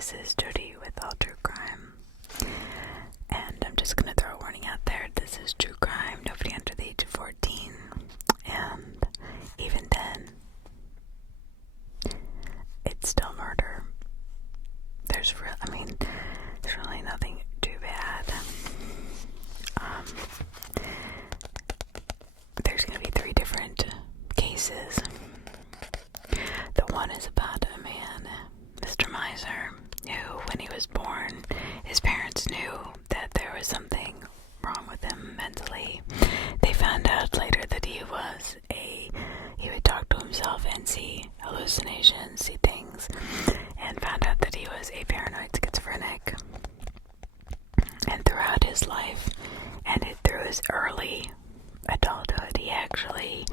This is Jody with All True Crime, and I'm just gonna throw a warning out there. This is true crime, nobody under the age of 14, and even then, it's still murder. There's really nothing too bad. There's gonna be 3 different cases. The one is about a man, Mr. Miser, who, when he was born, his parents knew that there was something wrong with him mentally. They found out later that he would talk to himself and see hallucinations, see things, and found out that he was a paranoid schizophrenic. And throughout his life, and through his early adulthood, he actually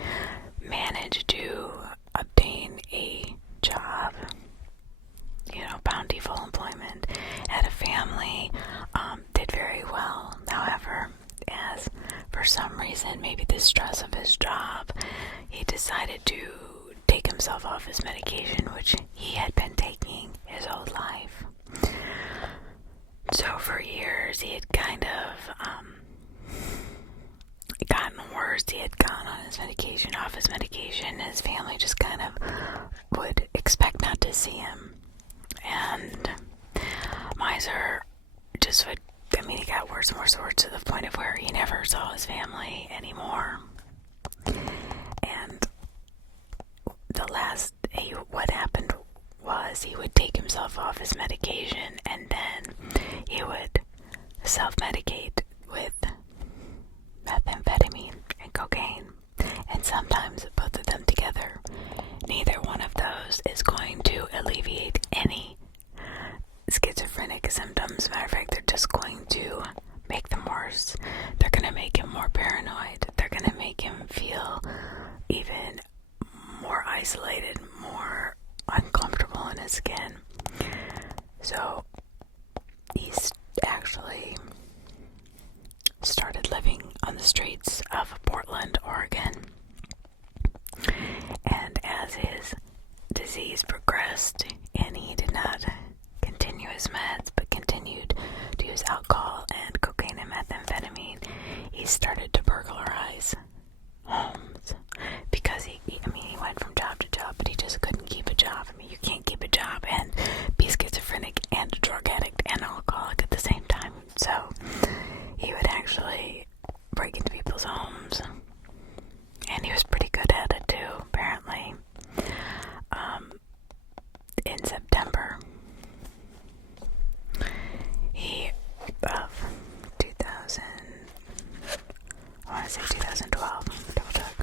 managed to obtain a job, bountiful employment, had a family, did very well. However, as for some reason, maybe the stress of his job, he decided to take himself off his medication, which he had been taking his whole life. So for years, he had kind of gotten worse. He had gone on his medication, off his medication. His family just kind of would expect not to see him. And Miser just would, he got worse and worse and worse to the point of where he never saw his family anymore. And what happened was he would take himself off his medication and then he would self-medicate with methamphetamine and cocaine, and sometimes both of them together. Neither one of those is going to alleviate any schizophrenic symptoms. Matter of fact, they're just going to make them worse. They're going to make him more paranoid. They're going to make him feel even more isolated, more uncomfortable in his skin. So he's actually started living on the streets of Portland, Oregon. And as his disease progressed and he did not continue his meds but continued to use alcohol and cocaine and methamphetamine, he started to burglarize homes because he went from job to job, but he just couldn't keep a job. You can't keep a job and be schizophrenic and a drug addict and alcoholic at the same time. So he would actually break into people's homes, and he was pretty good at it too, apparently. In September of 2000, I want to say 2012, double check.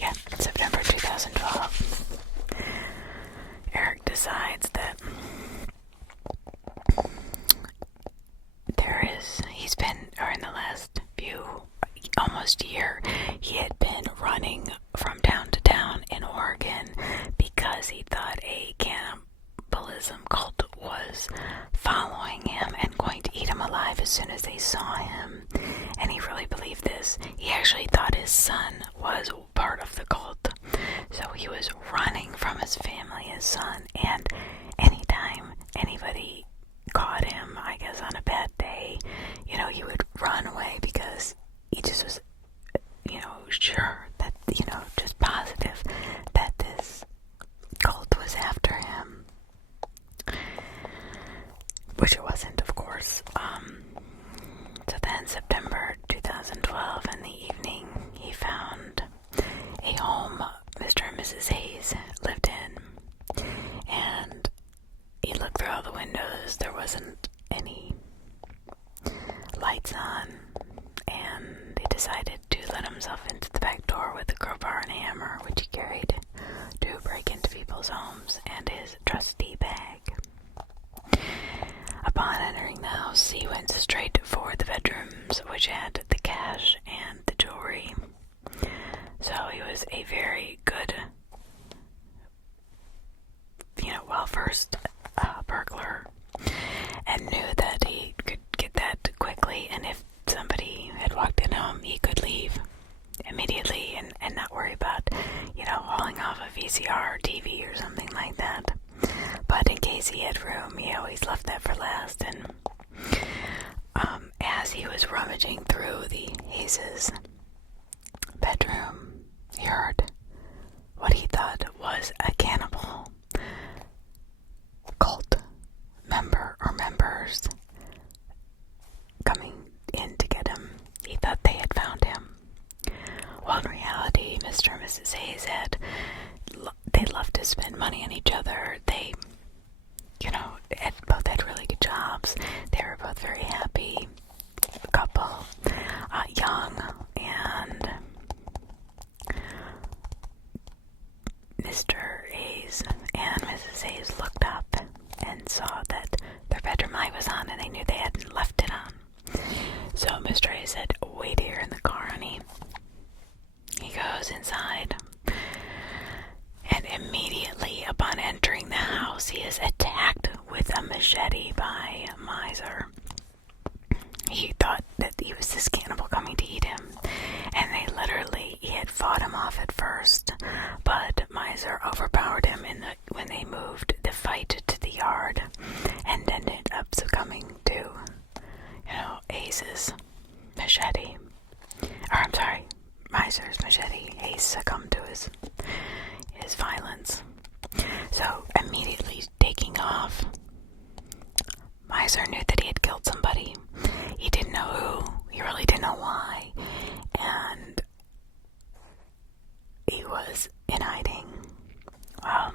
Yeah, September 2012. Eric decides that in the last almost year, he had been running from town to town in Oregon because he thought a cannibalism cult was following him and going to eat him alive as soon as they saw him. And he really believed this. He actually thought his son was part of the cult. So he was running from his family, his son, and anytime anybody caught him, I guess on a bad day, he would run away because he just was, sure that, just positive that this cult was after him. Which it wasn't, of course. So then September 2012 in the evening, he found a home Mr. and Mrs. Hayes lived in. And he looked through all the windows. There wasn't any lights on, and he decided to let himself into the back door with a crowbar and a hammer, which he carried to break into people's homes, and his trusty bag. Upon entering the house, he went straight for the bedrooms, which had the cash and the jewelry. So he was a very good, well-versed burglar, and knew that he could get that quickly, and if somebody had walked in home, he could leave immediately and VCR TV or something like that. But in case he had room, he always left that for last. And as he was rummaging through the Hayes' bedroom, he heard what he thought was a cannibal cult member or members coming in to get him. He thought they had found him. Well, in reality, Mr. and Mrs. Hayes they loved to spend money on each other. They, both had really good jobs. They were both very happy. A couple, young, and Mr. Hayes and Mrs. Hayes looked up and saw that their bedroom light was on, and they knew they hadn't left it on. So Mr. Hayes said, "Wait here in the car, honey." He goes inside, and immediately upon entering the house, he is attacked with a machete by Miser. He thought that he was this cannibal coming to eat him, and he had fought him off at first, but Miser overpowered him when they moved the fight to the yard, and ended up succumbing to, Ace's machete. Miser's machete. Ace succumbed to his violence. So, immediately taking off, Miser knew that he had killed somebody. He didn't know who. He really didn't know why. And he was in hiding. Well,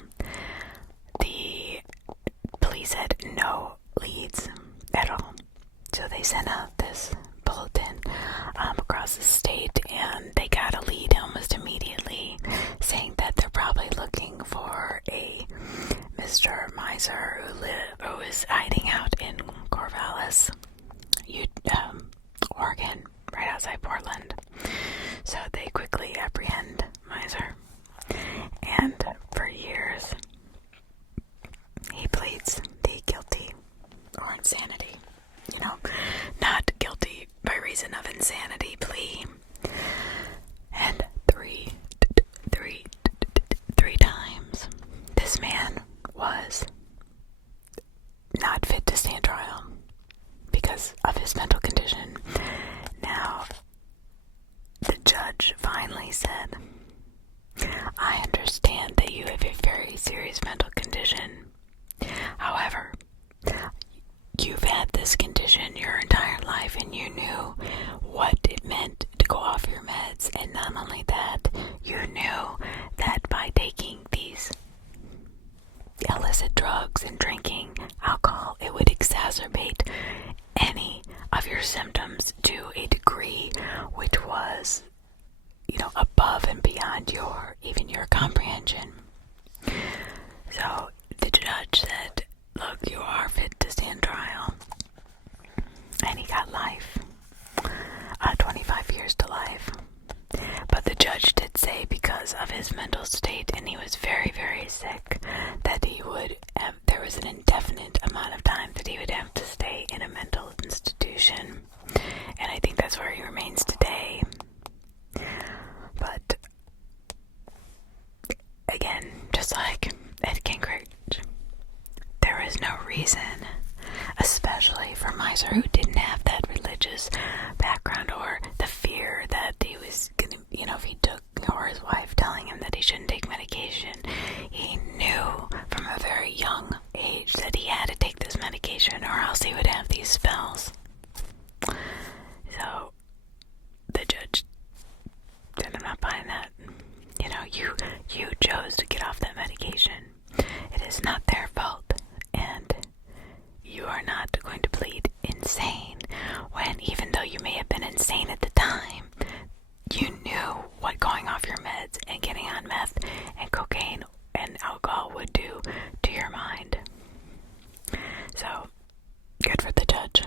the police had no leads at all. So they sent out this bulletin across the state, and they got a lead almost immediately, saying that they're probably looking for a Mr. Miser who is hiding out in Corvallis, Oregon, right outside Portland. So they quickly apprehend Miser, and for years he pleads the guilty or insanity. Not guilty by reason of insanity plea. And three times this man was not fit to stand trial because of his mental condition. Now, the judge finally said, "I understand that you have a very serious mental condition. However, you've had this condition your entire life, and you knew what it meant to go off your meds. And not only that, you knew that by taking these illicit drugs and drinking alcohol, it would exacerbate any of your symptoms to a degree which was, above and beyond even your comprehension." So the judge said, "Look, you are fit to stand trial." And he got life. 25 years to life. But the judge did say, because of his mental state, and he was very, very sick, that there was an indefinite amount of time that he would have to stay in a mental institution. And I think that's where he remains today. But again, just like Ed Gingrich, there is no reason, especially for Miser, who didn't have that religious background or the fear that he was gonna, if he took, or his wife telling him that he shouldn't take medication, he knew from a very young age that he had to take this medication or else he would have these spells. So the judge said, "I'm not buying that. You chose to get off that medication. It is not their fault, and you are not going to plead insane when, even though you may have been insane at the time, you knew what going off your meds and getting on meth and cocaine and alcohol would do to your mind." So, good for the judge.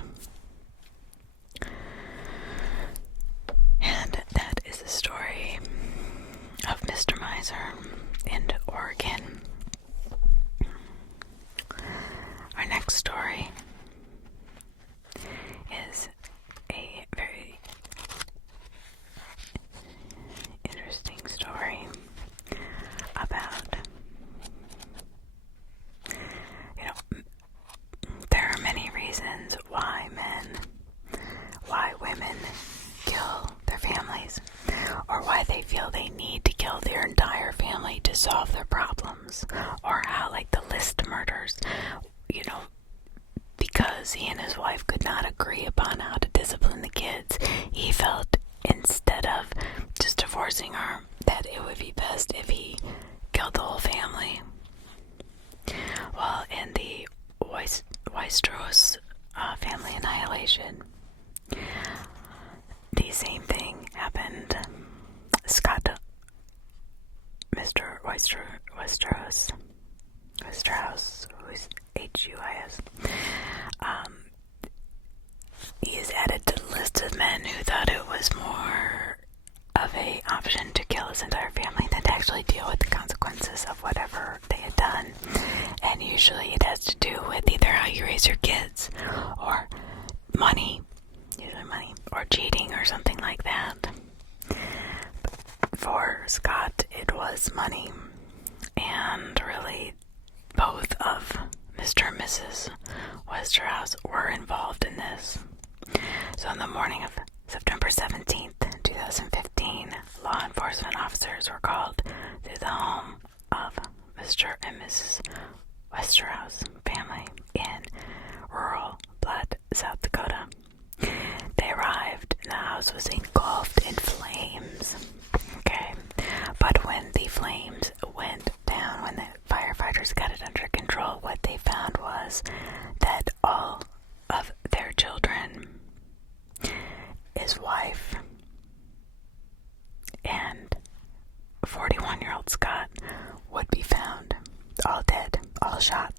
And that is the story of Mr. Miser and they feel they need to kill their entire family to solve their problems, or how, like, the List murders, because he and his wife could not agree upon how to discipline the kids, he felt, instead of just divorcing her, that it would be best if he killed the whole family. Well, in the Eustis family annihilation, the same thing happened. Mr. Westerhouse, who's Huis, he is added to the list of men who thought it was more of a option to kill his entire family than to actually deal with the consequences of whatever they had done. And usually it has to do with either how you raise your kids, or money, or cheating, or something like that. For Scott, it was money, and really both of Mr. and Mrs. Westerhouse were involved in this. So on the morning of September 17th, 2015, law enforcement officers were called to the home of Mr. and Mrs. Westerhouse family in rural Blood, South Dakota. They arrived, and the house was engulfed in flames. Okay, but when the flames went down, when the firefighters got it under control, what they found was that all of their children, his wife, and 41-year-old Scott would be found all dead, all shot.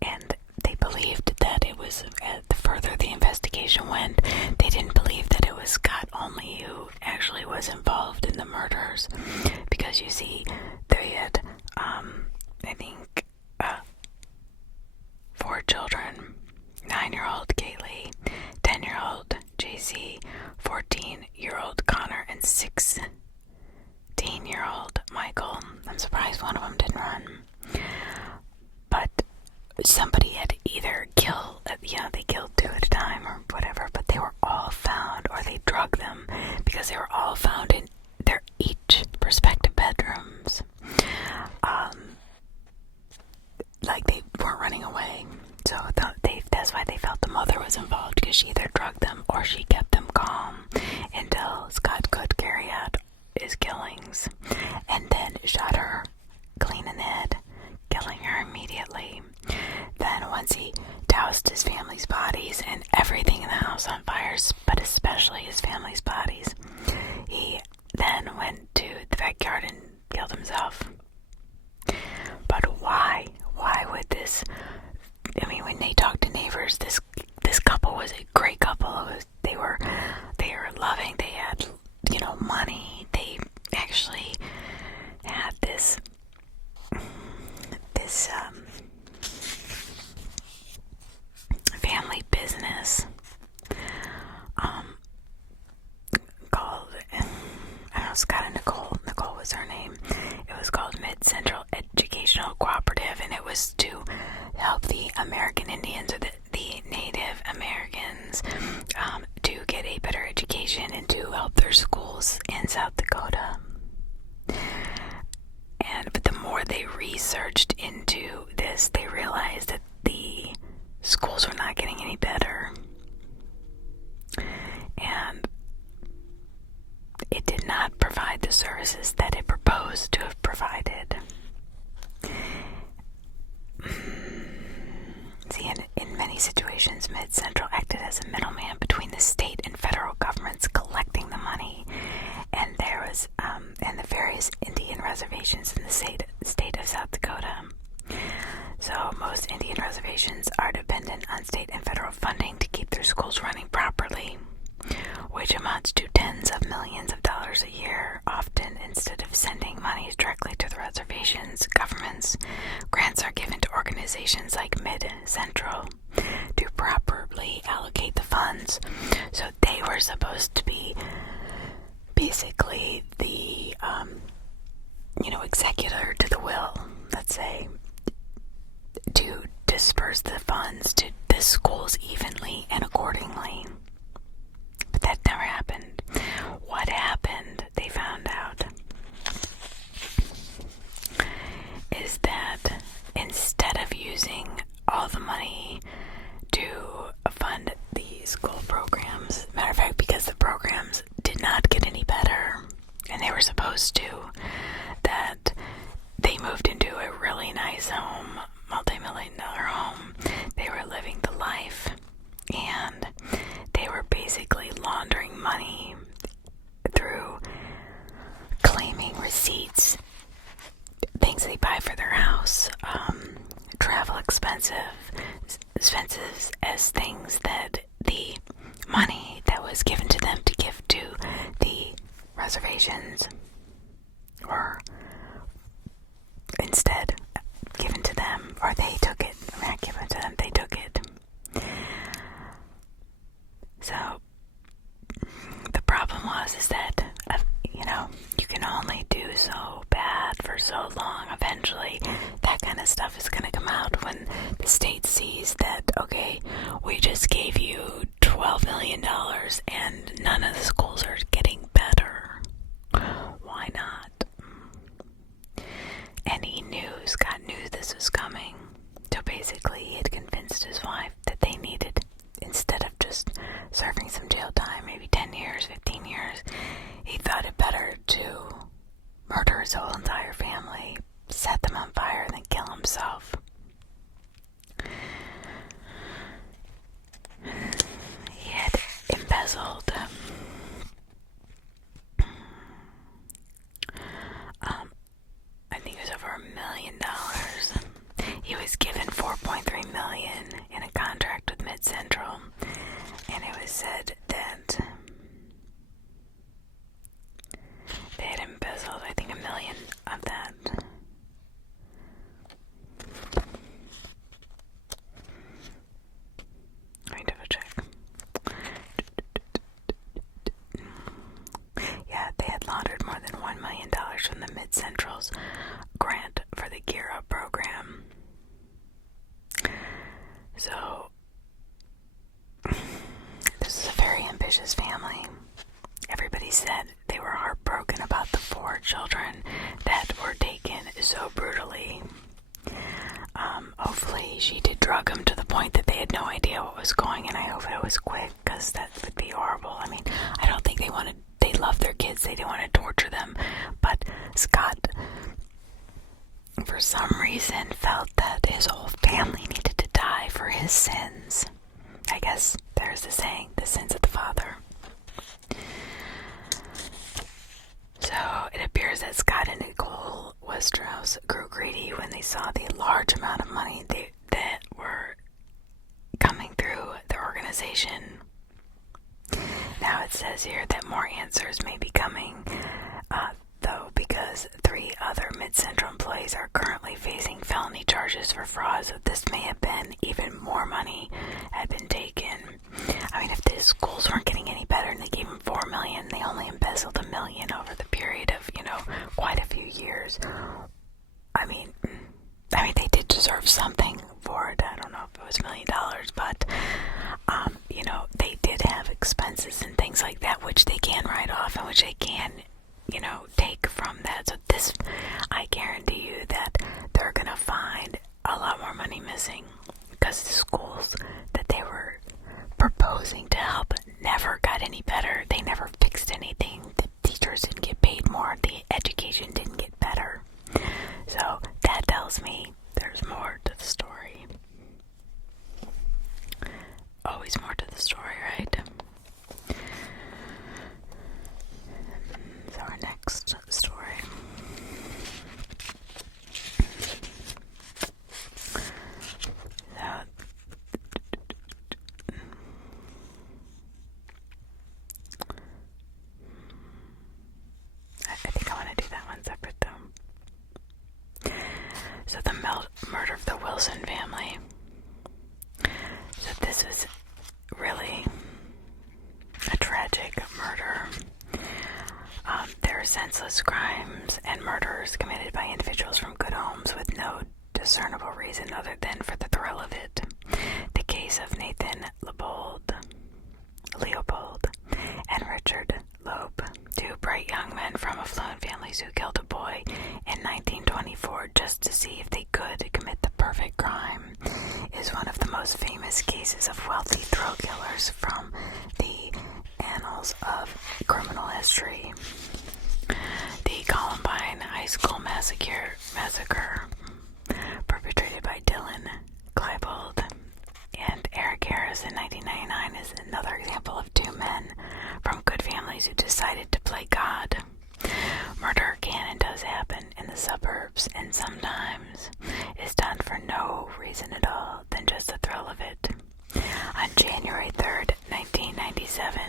And they believed that it was, the further the investigation went, they didn't believe that it was Scott only who actually was involved in the murders, because you see, they had, I think, 4 children: 9-year-old Kaylee, 10-year-old JC, 14-year-old Connor, and 16-year-old Michael. I'm surprised one of them didn't run. But somebody had to either kill, they killed 2 at a time or whatever, but they were all found, or they drugged them, because they were all found in their each respective bedrooms. Like, they weren't running away. So that's why they felt the mother was involved, because she either drugged them or she kept them calm until Scott could carry out his killings, and then shot her clean in the head, killing her immediately. Then once he doused his family's bodies and everything in the house on fire, but especially his family's bodies, he then went to the backyard and killed himself. But why? Why would this? I mean, when they talked to neighbors, this couple was a great couple. They were loving. They had, money. They actually had this family business called, Scott and Nicole was her name. It was called Mid-Central Educational Cooperative, and it was to help the American Indians, or the Native Americans, to get a better education and to help their schools in South Dakota. But the more they researched into this, they realized that the schools were not getting any better. And it did not provide the services that it proposed to have provided. See, in many situations, Mid-Central acted as a middleman between the state and federal governments collecting the money, and there was, and the various Indian reservations in the state of South Dakota. So most Indian reservations are dependent on state and federal funding to keep their schools running properly, which amounts to tens of millions of dollars a year. Often, instead of sending monies directly to the reservations, grants are given to organizations like Mid-Central to properly allocate the funds. So they were supposed to be basically the, executor to the will, let's say, to disperse the funds to the schools evenly and accordingly. programs. Matter of fact, because the programs did not get any better, and they were supposed to, that they moved into a really nice home, multi-million-dollar home. They were living the life, and they were basically laundering money through claiming receipts, things they buy for their house, travel expenses as things that the money that was given to them to give to the reservations, or instead given to them, or they took it. Not given to them, they took it. So the problem is that you can only do so bad for so long. Eventually that kind of stuff is going to come out when the state sees that, okay, we just gave you $12 million and none of the schools are getting better. Why not? And Scott knew this was coming. So basically he had convinced his wife that they needed, instead of just serving some jail time, maybe 10 years, 15 years, he thought it better to murder his whole entire family, set them on fire, and then kill himself. He had embezzled I think it was over $1 million. He was given $4.3 million in a contract with Mid Central, and it was said that they had embezzled, I think, $1 million of that. Let me double check. Yeah, they had laundered more than $1 million from the Mid Central's grant for the Gear Up program. So, this is a very ambitious family. Everybody said they were heartbroken about the 4 children that were taken so brutally. Hopefully she did drug them to the point that they had no idea what was going, and I hope it was quick, because that would be horrible. I mean, I don't think they loved their kids, they didn't want to torture them, but Scott, for some reason, felt that his whole family needed to die for his sins. I guess there's the saying, the sins of the father. So it appears that Scott and Nicole Westerhouse grew greedy when they saw the large amount of money that were coming through the organization. Now it says here that more answers may be coming, though, because 3 other Mid-Central employees are currently facing felony charges for fraud, so this may have been even more money had been taken. I mean, if the schools weren't getting any better and they gave them $4 million, they only embezzled $1 million over the period of, quite a few years. I mean, they did deserve something for it. I don't know if it was $1 million, but, they did have expenses and things like that, which they can write off and which they can, take from that. So this, I guarantee you that they're going to find a lot more money missing, because the schools that they were proposing to help never got any better. They never fixed anything. The teachers didn't get paid more. The education didn't get better. So that tells me there's more to the story. Always more to the story, right? So our next story. I think I want to do that one separate though. So the murder of the Wilson family. So this was really a tragic murder. There are senseless crimes and murders committed by individuals from good homes with no discernible reason other than for the thrill of it. The case of Nathan Leopold and Richard Loeb, 2 bright young men from affluent families who killed a boy in 1924 just to see if they could commit the perfect crime is one of the most famous cases of wealthy thrill killers from the annals of criminal history. The Columbine High School massacre perpetrated by Dylan Klebold and Eric Harris in 1999 is another example of two men from good families who decided to play God. Murder can and does happen in the suburbs, and sometimes is done for no reason at all than just the thrill of it. On January 3rd, 1997,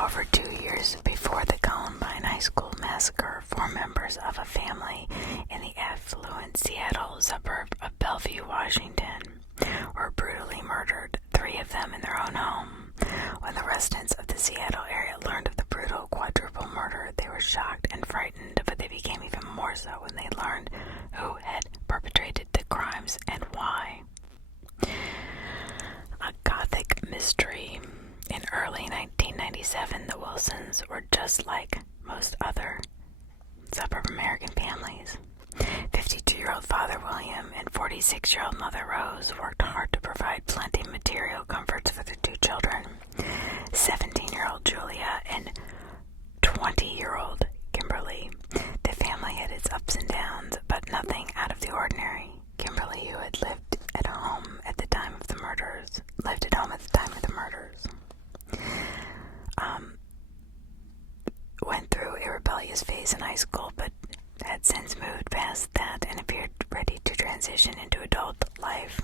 over 2 years before the Columbine High School massacre, 4 members of a family in the affluent Seattle suburb of Bellevue, Washington, were brutally murdered, 3 of them in their own home. When the residents of the Seattle area learned of the brutal quadruple murder, they were shocked and frightened, but they became even more so when they learned who had perpetrated the crimes and why. A gothic mystery. In early 1997, the Wilsons were just like most other suburb American families. 52-year-old father William and 46-year-old mother Rose worked hard to provide plenty of material comforts for their 2 children, 17-year-old Julia and 20-year-old Kimberly. The family had its ups and downs, but nothing out of the ordinary. Kimberly, who had lived at home at the time of the murders, went through a rebellious phase in high school, but had since moved past that and appeared ready to transition into adult life.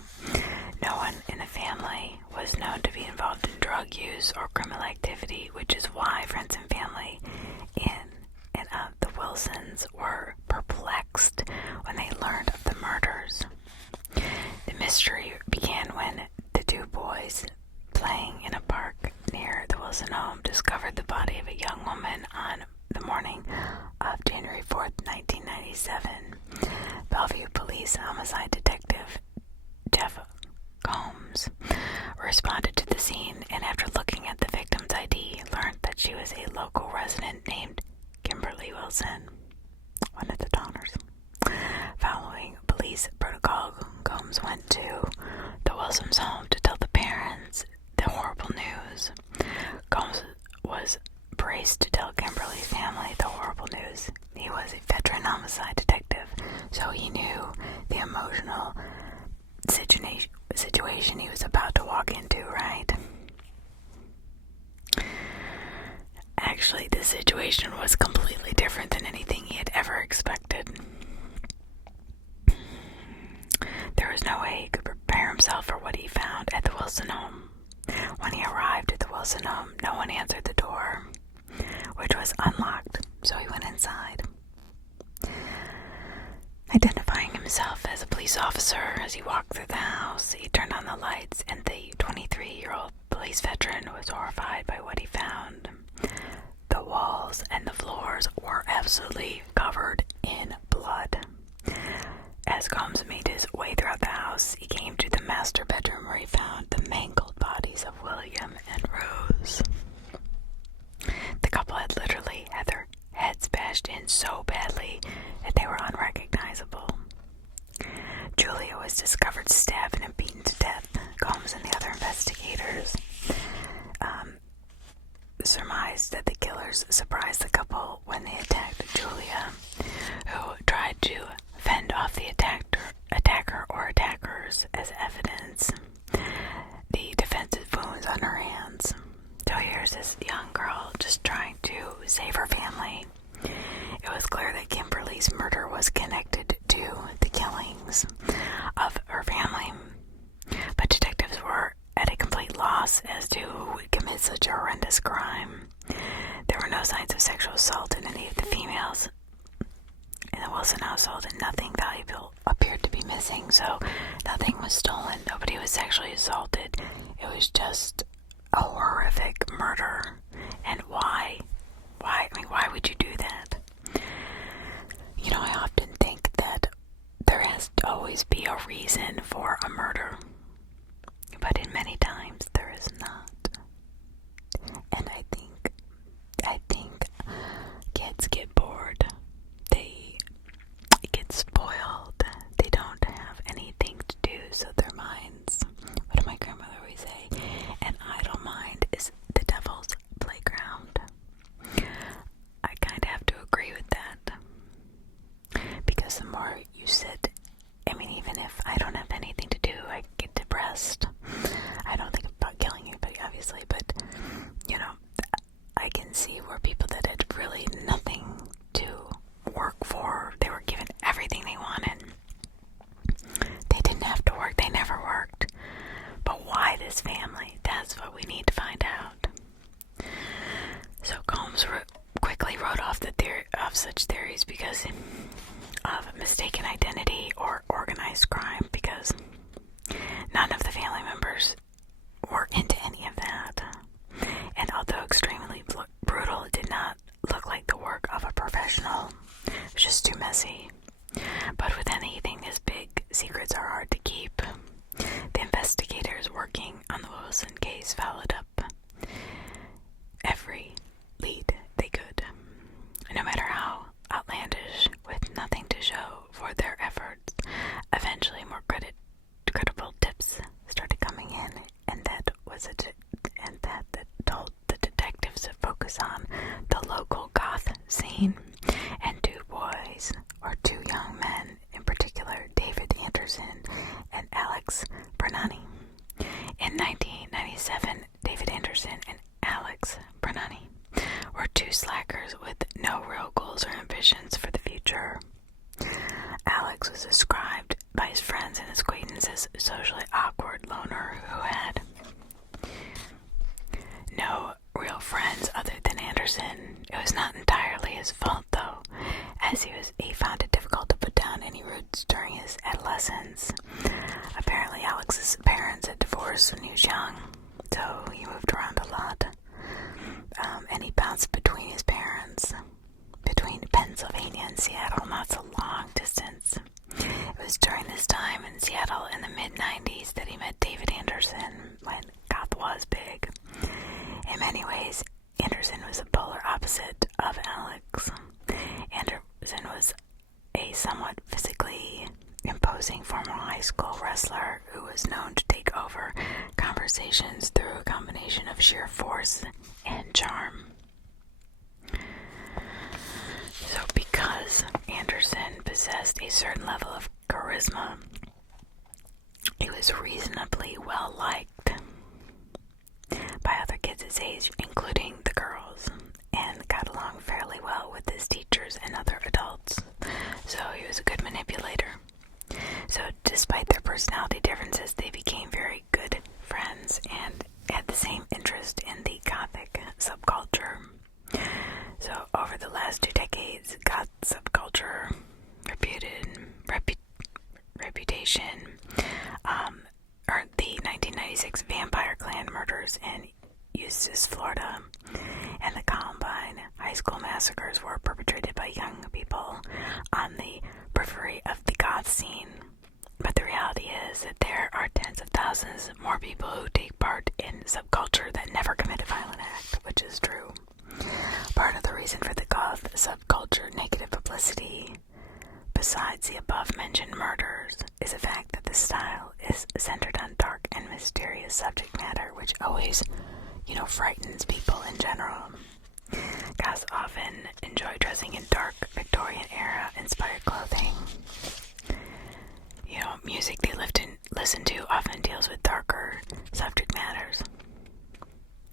No one in the family was known to be involved in drug use or criminal activity, which is why friends and family in and of the Wilsons were perplexed when they learned of the murders. The mystery began when the 2 boys playing in a park near the Wilson home discovered the body of a young woman on the morning of January 4th, 1997. Bellevue Police Homicide Detective Jeff Combs responded to the scene and, after looking at the victim's ID, learned that she was a local resident named Kimberly Wilson, one of the Donners. Following police protocol, Combs went to the Wilsons' home to tell the parents the horrible news. Combs was braced to tell Kimberly's family the horrible news. He was a veteran homicide detective, so he knew the emotional situation he was about to walk into, right? Actually, the situation was completely different than anything he had ever expected. There was no way he could prepare himself for what he found at the Wilson home. When he arrived at the Wilson home, no one answered the door, which was unlocked, so he went inside. Identifying himself as a police officer as he walked through the house, he turned on the lights, and the 23-year-old police veteran was horrified by what he found. The walls and the floors were absolutely covered in blood. As Combs made his way throughout the house, he came to the master bedroom where he found the mangled bodies of William and Rose. The couple had literally had their heads bashed in so badly that they were unrecognizable. Julia was discovered stabbed and beaten to death. Combs and the other investigators surmised that the killers surprised the couple when they attacked Julia, who tried to fend off the attacker or attackers as evidence the defensive wounds on her hands. So here's this young girl just trying to save her family. It was clear that Kimberly's murder was connected to the killings of her family, but detectives were at a complete loss as to who would commit such a horrendous crime. There were no signs of sexual assault in any of the females in the Wilson household, and nothing valuable appeared to be missing, so nothing was stolen. Nobody was sexually assaulted. It was just a horrific murder. And why? Why would you do that? You know, I often think that there has to always be a reason for a murder, but in many times there is not. And I think kids get bored. They get spoiled. They don't have any 19, and two young men, in particular David Anderson and Alex Bernani. In 1997, David Anderson and Alex Bernani were two slackers with no real goals or ambitions for the future. Alex was described by his friends and his acquaintances as socially awkward loner who had no real friends other than Anderson. It was not entirely his fault, though, as he found it difficult to put down any roots during his adolescence. Apparently, Alex's parents had divorced when he was young, so he moved around a lot. And he bounced between his parents, between Pennsylvania and Seattle, not so long distance. It was during this time in Seattle in the mid-90s that he met David Anderson, when goth was big. In many ways, Anderson was a polar opposite of Alex. Anderson was a somewhat physically imposing former high school wrestler who was known to take over conversations through a combination of sheer force and charm. So because Anderson possessed a certain level of charisma, he was reasonably well liked by other kids his age, including the girls, and got along fairly well with his teachers and other adults. So he was a good manipulator. So despite their personality differences, they became very good friends and had the same interest in the Gothic subculture. So over the last 2 decades, Goth subculture reputation, or the 1996 Vampire Clan murders in Eustis, Florida, and the Columbine high school massacres were perpetrated by young people on the periphery of the goth scene. But the reality is that there are tens of thousands more people who take part in subculture that never commit a violent act, which is true. Part of the reason for the goth subculture negative publicity, besides the above-mentioned murders, is the fact that the style is centered on dark and mysterious subject matter, which always, frightens people in general. Goths often enjoy dressing in dark Victorian-era inspired clothing. Music they listen to often deals with darker subject matters.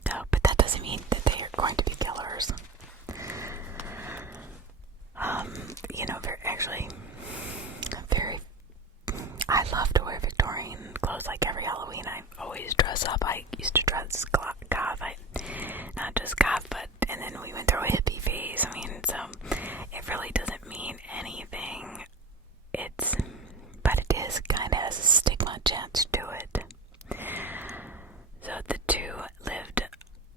So, but that doesn't mean that they are going to be killers. I love to wear Victorian clothes like every Halloween. I always dress up. I used to dress goth. Not just goth, and then we went through a hippie phase. So it really doesn't mean anything. But it is kind of has a stigma attached to it. So the two lived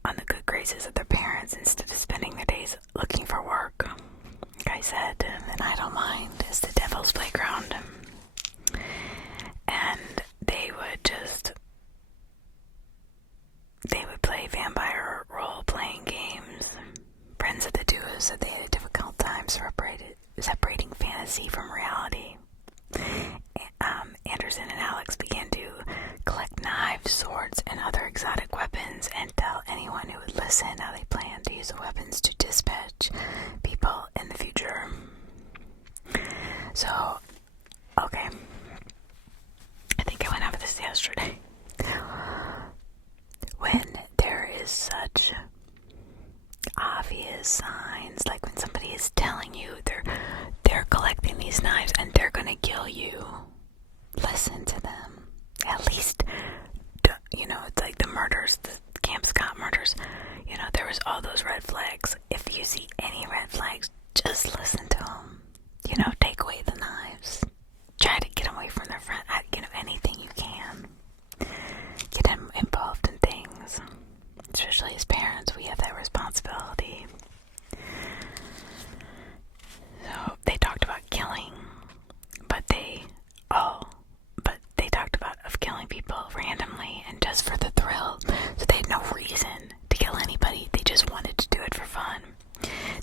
on the good graces of their parents instead of spending their days looking for work. Like I said, an idle mind is the devil's playground. And they would play vampire role-playing games. Friends of the duo said they had a difficult time separating fantasy from reality. Anderson and Alex began to collect knives, swords, and other exotic weapons and tell anyone who would listen how they planned to use the weapons to dispatch people in the future. So, okay. I think I went over this yesterday. When there is such obvious signs, like when somebody is telling you they're collecting these knives and they're gonna kill you, listen to them. At least, it's like the murders, the Camp Scott murders. There was all those red flags. If you see any red flags, just listen to them. Take away the knives. Try to get away from their friend. Anything you can. Get them involved in things. Especially as parents, we have that responsibility. So they talked about killing, but they talked about killing people randomly and just for the thrill. So they had no reason to kill anybody. They just wanted to do it for fun.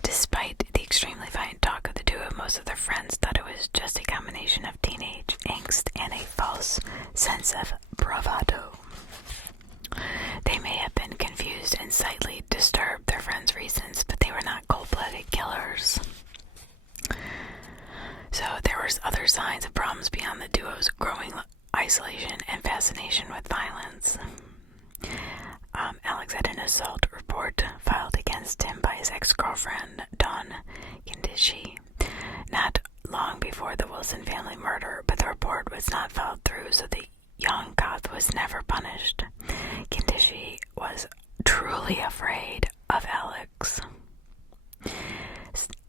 Despite the extremely violent talk of the duo, most of their friends thought it was just a combination of teenage angst and a false sense of bravado. They may have been confused and slightly disturbed their friends' reasons, but they were not cold-blooded killers. assault report filed against him by his ex-girlfriend, Dawn Kindishi, not long before the Wilson family murder, but the report was not followed through, so the young goth was never punished. Kindishi was truly afraid of Alex.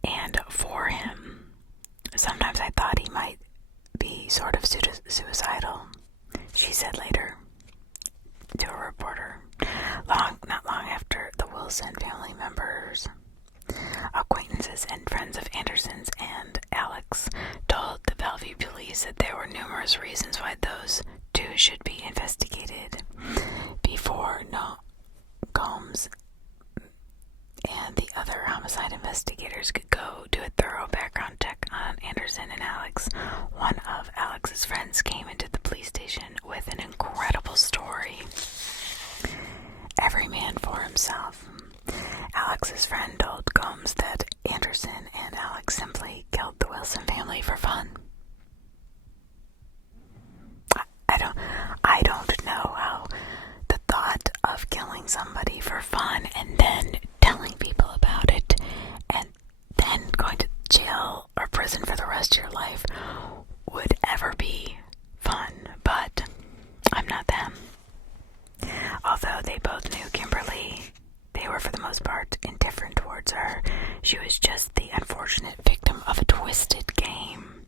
And for him, sometimes I thought he might be sort of suicidal, she said later to a reporter. Not long after the Wilson family members, acquaintances and friends of Anderson's and Alex told the Bellevue police that there were numerous reasons why those two should be investigated before Gomes and the other homicide investigators could go do a thorough background check on Anderson and Alex. One of Alex's friends came into the police station with an incredible story. Every man for himself. Alex's friend told Gomes that Anderson and Alex simply killed the Wilson family for fun. I don't know how the thought of killing somebody for fun and then telling people about it and then going to jail or prison for the rest of your life would ever be fun, but I'm not them. Although they both knew Kimberly, they were for the most part indifferent towards her. She was just the unfortunate victim of a twisted game.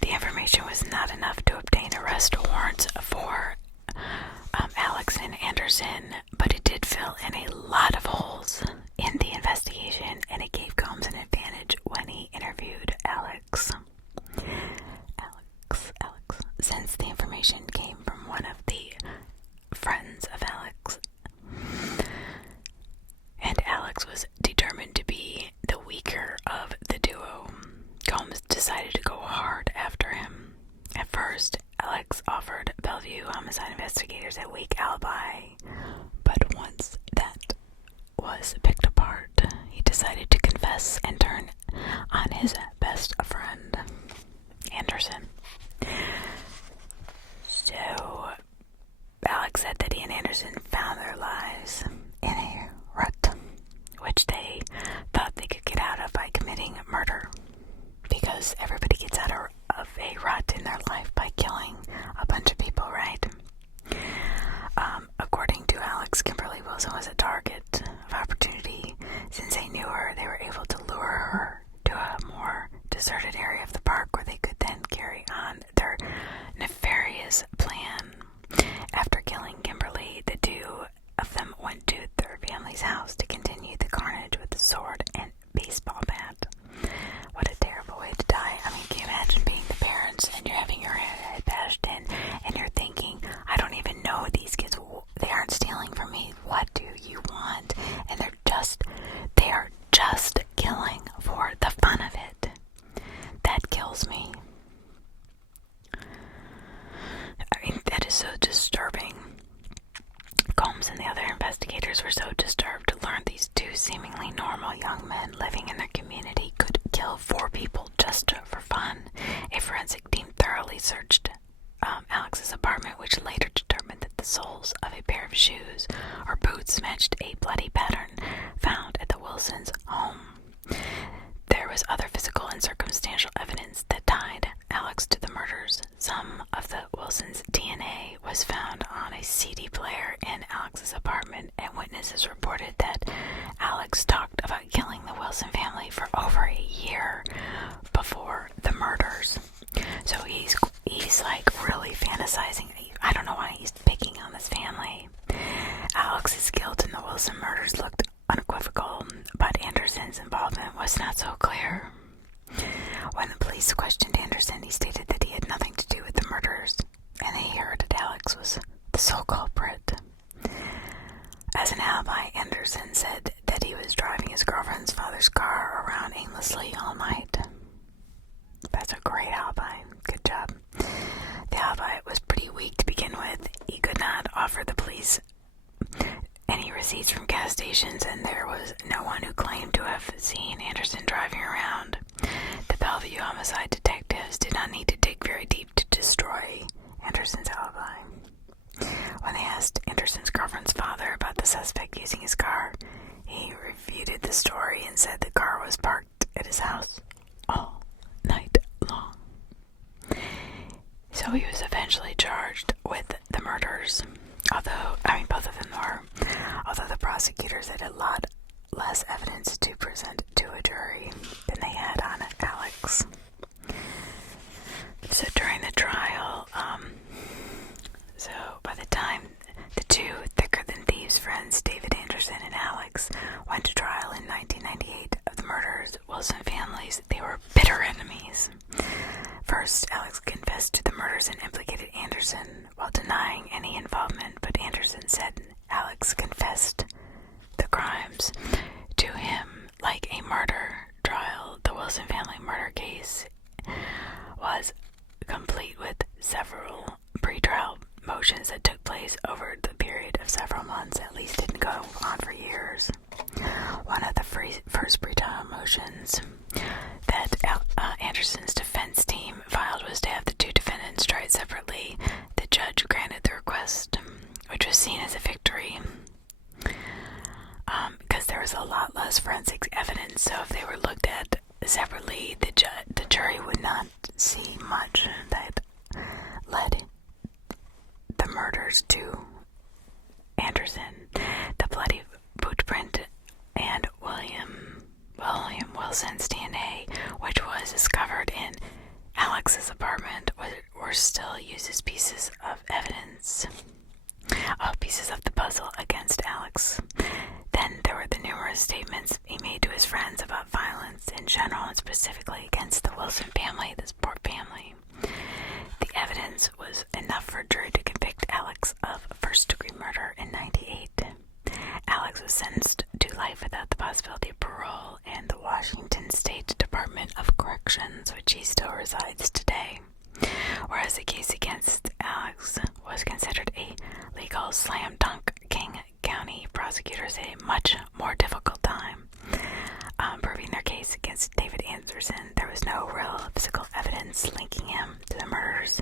The information was not enough to obtain arrest warrants for Alex and Anderson, but it did fill in a lot of holes in the investigation, and it gave Gomes an advantage when he interviewed Alex. Since the information came from one of the friends of Alex, and Alex was determined to be the weaker of the duo, Gomes decided to go hard after him. At first, Alex offered Bellevue homicide investigators a weak alibi, but once that was picked apart, he decided to confess and turn on his best friend, Anderson. So, Alex said that he and Anderson found their lives in a rut, which they thought they could get out of by committing murder, because everybody gets out of a rut in their life by killing a bunch of people, right? According to Alex, Kimberly Wilson was a target of opportunity. Since they knew her, they were able to lure her to a more deserted area of the park where they could then carry on their nefarious plan. After killing Kimberly, the two of them went to their family's house to continue the carnage with a sword and baseball bat. What a terrible way to die. I mean, can you imagine being the parents and you're having your head bashed in and you're thinking, I don't even know these kids, they aren't stealing from me, what do you want? And they are just killing for the fun of it. That kills me. I mean, that is so disturbing. Gomes and the other investigators were so disturbed to learn these two seemingly normal young men living in their community could kill 4 people just for fun. A forensic team thoroughly searched Alex's apartment, which later determined that the soles of a pair of shoes or boots matched a bloody pattern found at the Wilsons' home. There was other physical and circumstantial evidence that tied Alex to the murders. Some of the Wilsons' DNA was found on a CD player in Alex's apartment, and witnesses reported that Alex talked about killing the Wilson family for over a year before the murders. So he's like really fantasizing. I don't know why he's picking on this family. Alex's guilt in the Wilson murders looked unequivocal, but Anderson's involvement was not so clear. When the police questioned Anderson, he stated that he had nothing to do with the murders, and they heard that Alex was the sole culprit. As an alibi, Anderson said that he was driving his girlfriend's father's car around aimlessly all night. That's a great alibi. Good job. The alibi was pretty weak to begin with. He could not offer the police any receipts from gas stations, and there was no one who claimed to have seen Anderson driving around. The Bellevue homicide detectives did not need to dig very deep to destroy Anderson's alibi. When they asked Anderson's girlfriend's father about the suspect using his car, he refuted the story and said the car was parked at his house all night long. So he was eventually charged with the murders, both of them were, although the prosecutors had a lot less evidence to present to a jury than they had on Alex. So during the trial, by the time the two thicker-than-thieves friends, David Anderson and Alex, went to trial in 1998 of the murders of Wilson families, they were bitter enemies. First, Alex confessed to the murders and implicated Anderson while denying any involvement, but Anderson said Alex confessed the crimes to him like a murder trial. The Wilson family murder case was complete with several pre-trial motions that took place over the period of several months, at least didn't go on for years. One of the first pre-trial motions that Anderson's defense team filed was to have the two defendants tried separately. The judge granted the request, which was seen as a victory, because there was a lot less forensic evidence. So if they were looked at separately, the jury would not see much that led the murders to Anderson. The bloody boot print and William Wilson's DNA, which was discovered in Alex's apartment, were still used as pieces of evidence, pieces of the puzzle against Alex. Then there were the numerous statements he made to his friends about violence in general and specifically against the Wilson family, this poor family. The evidence was enough for a jury to convict Alex of first-degree murder in 1998. Alex was sentenced to life without the possibility of parole in the Washington State Department of Corrections, which he still resides today. Whereas the case against Alex was considered a legal slam dunk, King County prosecutors had a much more difficult time proving their case against David Anderson. There was no real physical evidence linking him to the murders,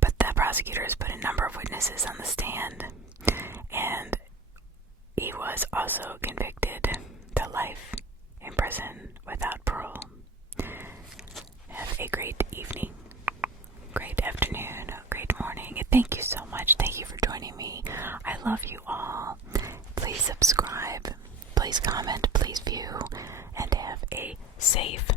but the prosecutors put a number of witnesses on the stand, and he was also convicted to life in prison without parole. Have a great evening, great afternoon, great morning. Thank you so much. Thank you for joining me. I love you all. Please subscribe, please comment, please view, and have a safe